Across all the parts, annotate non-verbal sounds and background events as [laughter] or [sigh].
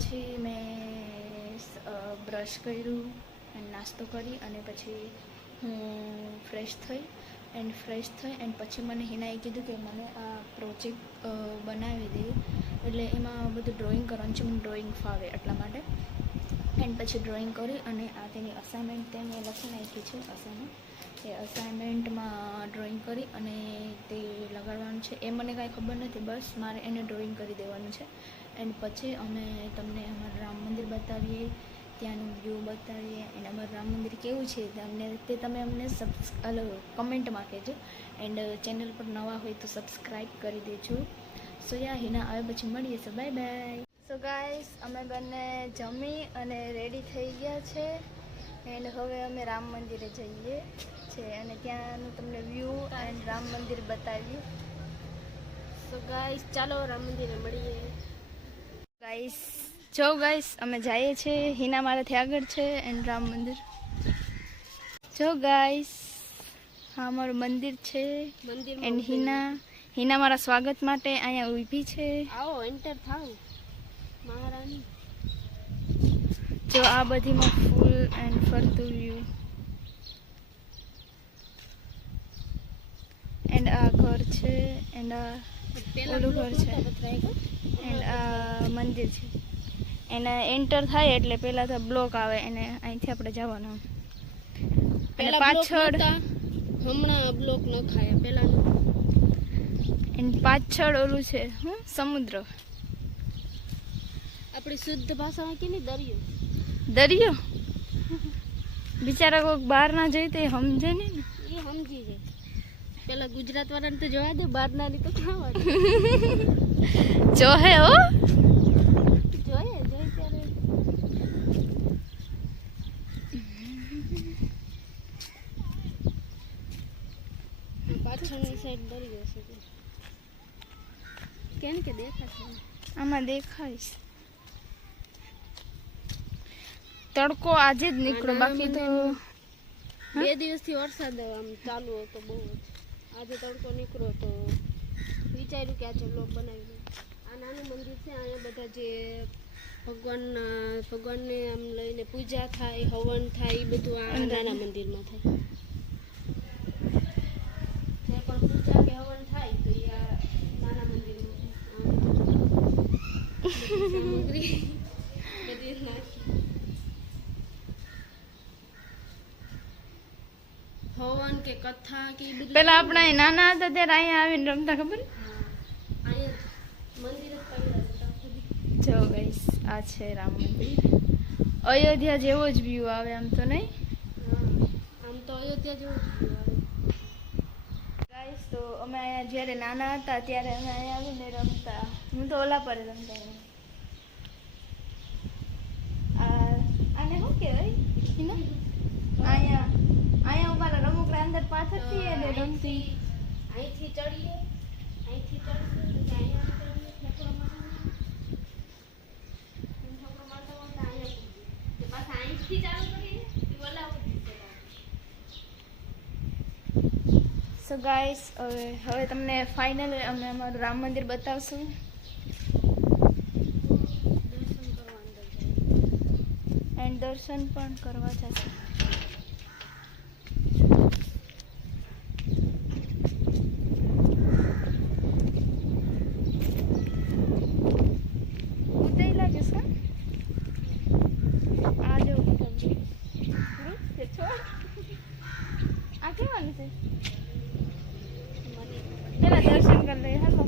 પછી મેં બ્રશ કર્યું એન્ડ નાસ્તો કરી અને પછી હું ફ્રેશ થઈ એન્ડ ફ્રેશ થઈ એન્ડ પછી મને હિનાએ કીધું કે મને આ પ્રોજેક્ટ બનાવી દે. એટલે એમાં બધું ડ્રોઈંગ કરવાનું છે મને ડ્રોઈંગ ફાવે એટલા માટે. એન્ડ પછી ડ્રોઈંગ કરી અને આ તેની અસાઇનમેન્ટ તે મેં લખી નાખી છે અસાઇનમેન્ટ એ અસાઇનમેન્ટમાં ડ્રોઈંગ કરી અને તે લગાડવાનું છે. એ મને કાંઈ ખબર નથી, બસ મારે એને ડ્રોઈંગ કરી દેવાનું છે. એન્ડ પછી અમે તમને અમારું રામ મંદિર બતાવીએ ત્યાંનું વ્યૂ બતાવીએ એન્ડ અમારું રામ મંદિર કેવું છે તમને તે તમે અમને સબ્સ અલો કમેન્ટમાં કહેજો. એન્ડ ચેનલ પર નવા હોય તો સબસ્ક્રાઈબ કરી દેજો. સો યા હિના આવે પછી મળીએ. So bye bye so guys અમે બંને જમી અને રેડી થઈ ગયા છે. એન્ડ હવે અમે રામ મંદિરે જઈએ છે અને ત્યાંનું તમને વ્યૂ એન્ડ રામ મંદિર બતાવીએ. સો ગાઈસ ચાલો રામ મંદિરે મળીએ. ગાઈસ જો ગાઈસ અમે જઈએ છીએ. હિના મારાથી આગળ છે એન્ડ રામ મંદિર. જો ગાઈસ હા અમારું મંદિર છે. મંદિર એન્ડ હિના હિના મારા સ્વાગત માટે અહીંયા ઊભી છે. આવો એન્ટર થાવ. મહારાણી. જો આ બધીમાં ફૂલ એન્ડ ફરતું વ્યૂ એન્ડ આ ઘર છે એન્ડ આ ઓલું ઘર છે. એન્ડ આ મંદિર છે. એને એન્ટર થાય એટલે પહેલાં તો બ્લોક આવે એને અહીંથી આપણે જવાનું. અને પાછળ હમણાં બ્લોક ન ખાય પહેલાં એન્ડ પાછળ ઓલું છે હું સમુદ્ર. આપણી શુદ્ધ ભાષામાં કે નહીં દરિયો? દરિયો? બિચારા કોઈક બહાર ના જઈ તે સમજે નહીં ને. એ સમજી પેલા ગુજરાત વાળાને તો જોવા દે બહાર નાની તો ખાવા જો હે. ઓ જોઈએ જોઈ ત્યારે પાછળની સાઈડ દરિયો છે કેમ કે દેખાશે આમાં દેખાઈશ તડકો આજે જ નીકળો બાકી તો બે દિવસથી વરસાદ આમ ચાલુ હતો બહુ જ. આજે તડકો નીકળ્યો તો વિચાર્યું કે આજે લોક બનાવી આ નાનું મંદિર છે અહીંયા બધા જે ભગવાનના ભગવાનને આમ લઈને પૂજા થાય હવન થાય એ બધું આ નાના મંદિરમાં થાય. જે પણ પૂજા કે હવન થાય તો એ આ નાના મંદિરમાં થાય [laughs] આ બધી સામગ્રી બધી નાખી હવન કે કથા કે બધું પેલા આપણે નાના હતા ત્યારે અહીંયા આવીને રમતા ખબર? જ ગઈસ આ છે રામ મંદિર. અયોધ્યા જેવો જ વ્યૂ આવે આમ તો નહીં. આમ તો અયોધ્યા જેવો જ. ગાઈસ તો અમે અહીંયા જ્યારે નાના હતા ત્યારે અમે અહીંયા આવીને રમતા. હું તો ઓલા પર રમતા આને શું કહેવાય? અહીંયા રમકડા પાછળથી એને રમતી અહીંથી ચડીએ. અહીંથી પછી અહીંયા. સો ગાઈસ હવે હવે તમને ફાઇનલ અમે અમારું રામ મંદિર બતાવશું. એન્ડ દર્શન પણ કરવા જશે ઉતરી લાગે છે આ જો કે છોડ આ કેવાનું છે પેલા દર્શન કરી લઈએ હાલો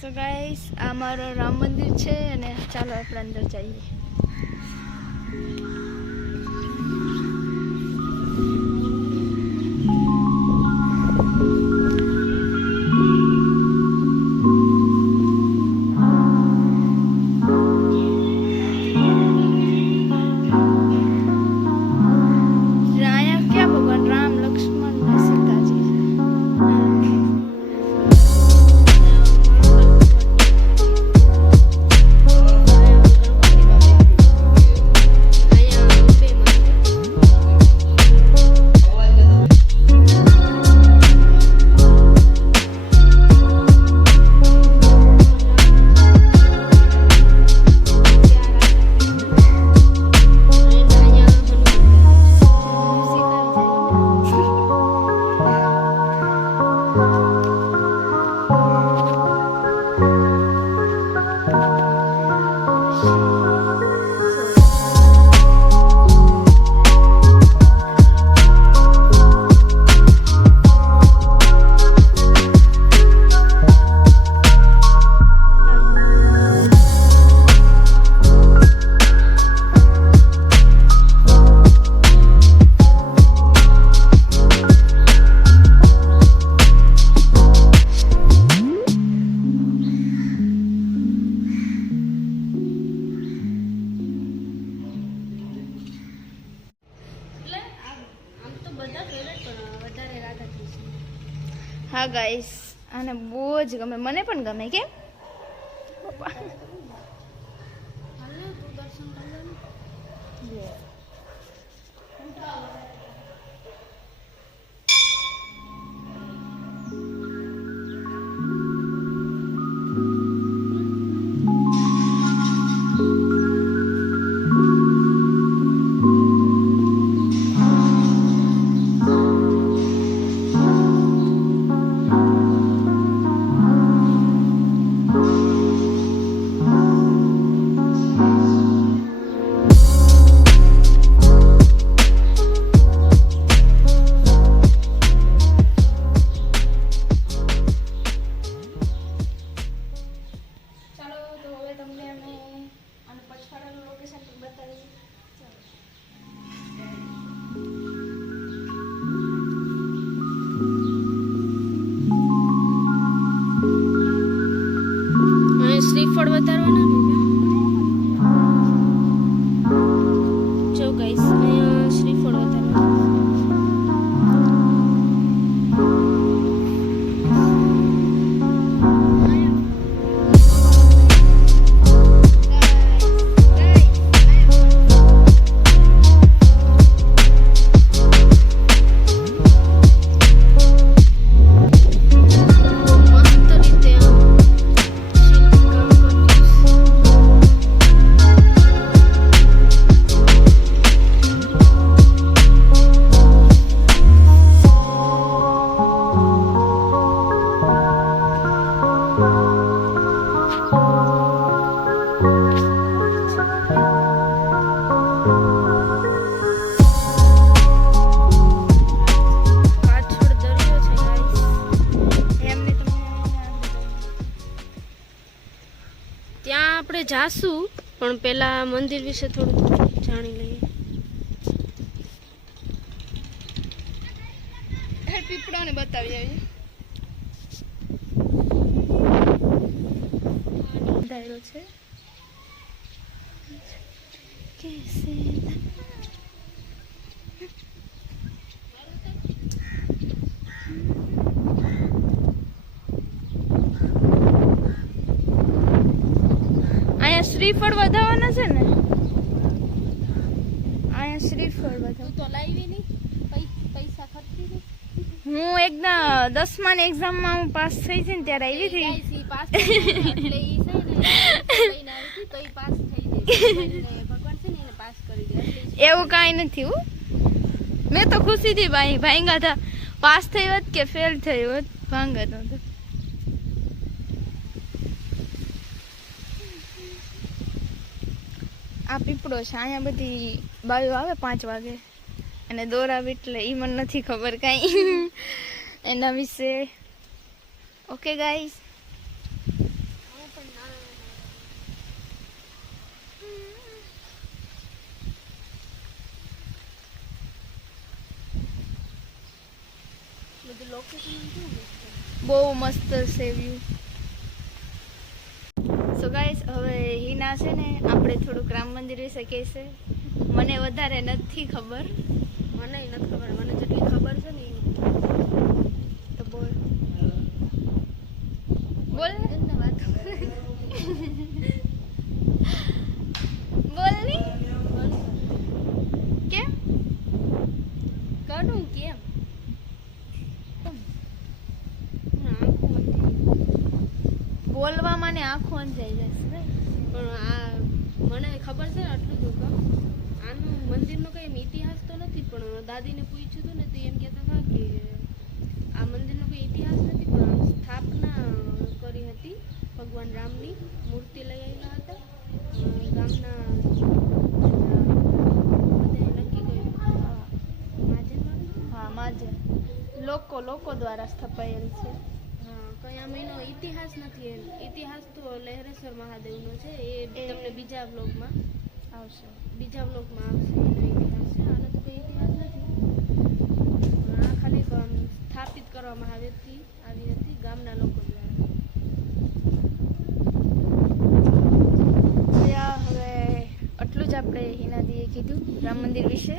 સો ગાઈસ મારો રામ મંદિર છે અને ચાલો આપણે અંદર જઈએ. હા ગાઈસ આને બહુ જ ગમે. મને પણ ગમે કેમ? મંદિર વિશે થોડું જાણી લઈએ. પીપળાને બતાવી આવીએ ધાયરો છે. કેસે અહીંયા શ્રીફળ વધારવાના છે ને? શ્રીફળ વધાર તું તો લાવી નહીં. પૈસા ખર્ચી નહીં હું એકદમ દસમાની એક્ઝામમાં હું પાસ થઈ છે ને ત્યારે આવી હતી. પાસ એટલે ઈ છે ને લઈને આવી હતી તો ઈ પાસ થઈ એટલે ભગવાન છે ને એને પાસ કરી દે. એવું કાંઈ નથી હું. મેં તો ખુશીથી ભાઈ ભાંગા હતા પાસ થઈ હોત કે ફેલ થઈ હોત ભાંગા તો આ પીપળો છે. અહીંયા બધી બાયો આવે પાંચ વાગે. અને દોરાવે એટલે એ મને નથી ખબર કાંઈ. [laughs] એના વિશે. ઓકે છે? બહુ મસ્ત છે વ્યૂ સો ગાઈસ હવે હિના છે ને, આપણે થોડુંક રામ મંદિર વિશે કહેશે. મને વધારે નથી ખબર. મને નથી ખબર. મને જેટલી ખબર છે ને ઈ તો બોલ બોલ ને ને વાત બોલની કેમ કરું કેમ આંખો બોલવામાં ને આંખો જશે પણ આ મને ખબર છે ને આટલું જ કહું આનું મંદિરનો કંઈ ઇતિહાસ તો નથી પણ દાદીને પૂછ્યું હતું ને તો એમ કહેતા હતા કે આ મંદિરનો કોઈ ઇતિહાસ નથી પણ સ્થાપના કરી હતી ભગવાન રામની મૂર્તિ લઈ આવેલા હતા. ગામના લોકો લોકો દ્વારા સ્થપાયેલ છે. આમ એનો ઇતિહાસ નથી એમ. ઇતિહાસ તો લહેરેશ્વર મહાદેવનો છે એ તમને બીજા બ્લોગમાં આવશે. બીજા બ્લોગમાં આવશે એનો ઇતિહાસ છે. આનો તો કોઈ ઇતિહાસ નથી. આ ખાલી સ્થાપિત કરવામાં આવી હતી આવી હતી ગામના લોકો દ્વારા. ત્યાં હવે આટલું જ આપણે હિનાદીએ કીધું રામ મંદિર વિશે.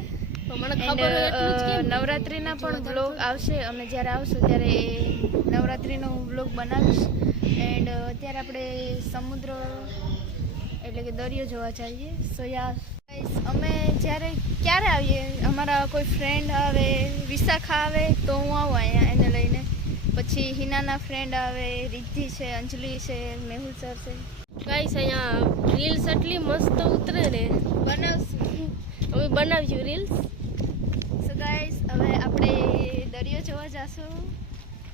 નવરાત્રિના પણ બ્લોગ આવશે. અમે જ્યારે આવશું ત્યારે એ નવરાત્રિનો બ્લોગ બનાવીશ. એન્ડ અત્યારે આપણે સમુદ્ર એટલે કે દરિયો જોવા જઈએ સો યા અમે જ્યારે ક્યારે આવીએ? અમારા કોઈ ફ્રેન્ડ આવે વિશાખા આવે તો હું આવું અહીંયા એને લઈને. પછી હિનાના ફ્રેન્ડ આવે રિદ્ધિ છે અંજલિ છે મેહુલ સર છે. ગાઈસ અહીંયા રીલ્સ એટલી મસ્ત ઉતરે ને. બનાવશું. અમે બનાવજો રીલ્સ સો ગાઈસ હવે આપણે દરિયો જોવા જશું.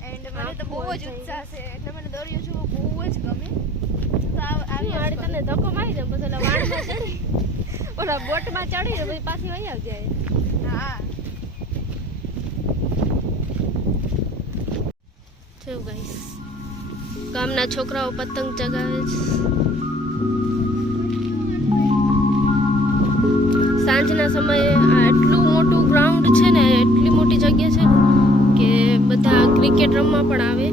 એન્ડ મને તો બહુ જ ઉત્સાહ છે. એટલે મને દરિયો જોવો બહુ જ ગમે. તો આવી વાળી તને ધક્કો મારી દે પછી ઓલા વાળમાં [laughs] ઓલા બોટમાં ચડી પછી પાછી વહી આવી જાય. હા. થયું ગાઈસ ગામના છોકરાઓ પતંગ ચગાવે છે. સાંજના સમયે આ એટલું મોટું ગ્રાઉન્ડ છે ને એટલી મોટી જગ્યા છે કે બધા ક્રિકેટ રમવા પણ આવે.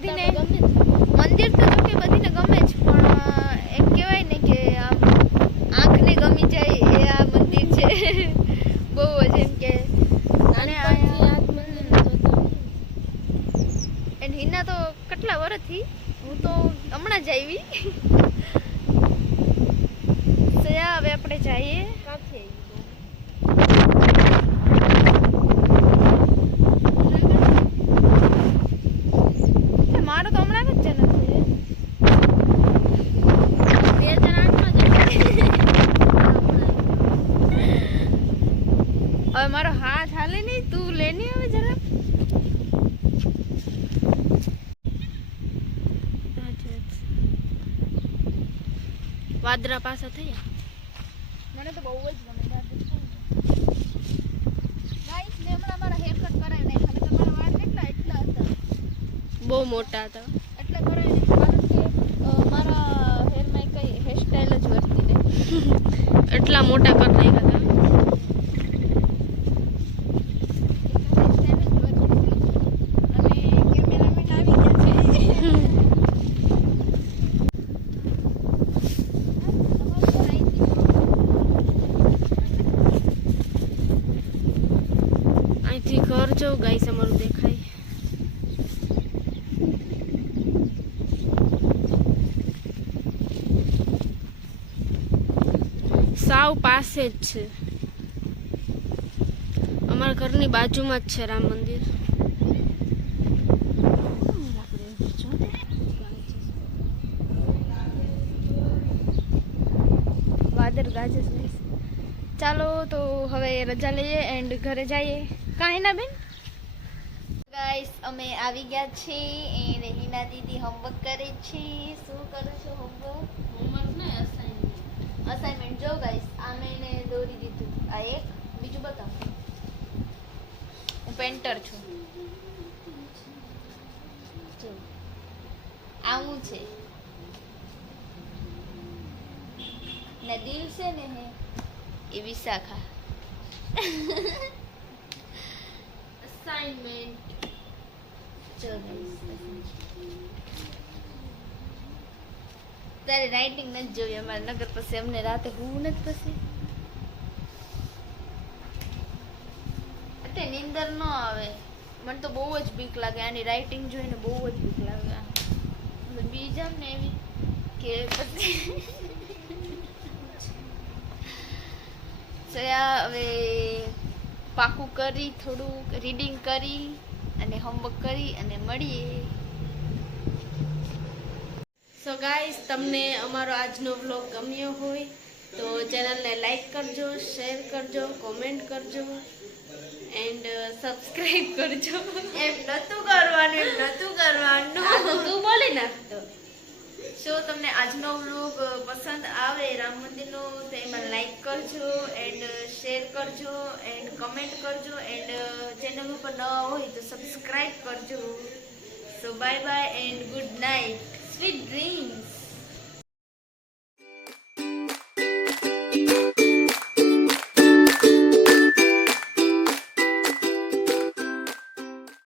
બધીને મંદિર તો કે બધીને ગમે જ પણ એમ કહેવાય ને કે આમ આંખને ગમી જાય એ આ મંદિર છે બહુ જ એમ કે અને નાનપણથી કેટલા વર્ષથી હું તો હમણાં જ આવી સયા હવે આપણે જઈએ કાંથી આવી એ મારો તો હમણાં જ ચેનલ છે બે હજાર આઠમાં જ હવે મારો હાથ હાલે નહીં તું લે નહીં હવે જરા. વાદરા પાસે થઈ મને તો બહુ જ ગમે ગાઈસ મેં હમણાં મારા હેર કટ કરાવી નાખ્યા અને તમારા વાળ કેટલા એટલા હતા? બહુ મોટા હતા. એટલે કરાવી નાખ્યા મારા હેરમાં કઈ હેરસ્ટાઈલ જ વર્તી નહીં. [laughs] એટલા મોટા કરી નાખ્યા હતા અહીંથી ઘર જો ગાઈસ અમારું દેખાય. સાવ પાસે જ છે. અમારા ઘરની બાજુમાં જ છે રામ મંદિર. વાદર ગાજે ચાલો તો હવે રજા લઈએ એન્ડ ઘરે જઈએ. કાંઈ ના બેન? ગાઈસ અમે આવી ગયા છીએ એન્ડ હિના દીદી હોમવર્ક કરે છે. શું કરો છો હોમવર્ક અસાઇનમેન્ટ અસાઇનમેન્ટ જો ગાઈસ આ મેં એને દોરી દીધું. આ એક. બીજું બતાવો. હું પેન્ટર છું. જો. આવું છે. ને દિલ છે ને હે? એ વિશાખા. [laughs] Guys. તારે રાઇટિંગ નથી જોઈ અમારે નગર પછી, અમને રાતે હું નથી પછી. અત્યારે નીંદર ન આવે. મને તો બહુ જ બીક લાગે, આની રાઇટિંગ જોઈને બહુ જ બીક લાગે. બીજા ને એવી કે પછી [laughs] હવે પાકું કરી, થોડુંક રીડિંગ કરી. અને હોમવર્ક કરી અને મળીએ. સો ગાઈસ તમને અમારો આજનો વ્લોગ ગમ્યો હોય તો ચેનલને લાઈક કરજો શેર કરજો કોમેન્ટ કરજો એન્ડ સબસ્ક્રાઇબ કરજો. એમ નતું કરવાનું એમ નતું કરવાનું. તું બોલી નાખતો સો તમને આજનો વ્લોગ પસંદ આવે, રામ મંદિરનો, તો એમાં લાઇક કરજો એન્ડ શેર કરજો એન્ડ કમેન્ટ કરજો એન્ડ ચેનલ ઉપર ન હોય તો સબસ્ક્રાઈબ કરજો. So bye bye and good night sweet dreams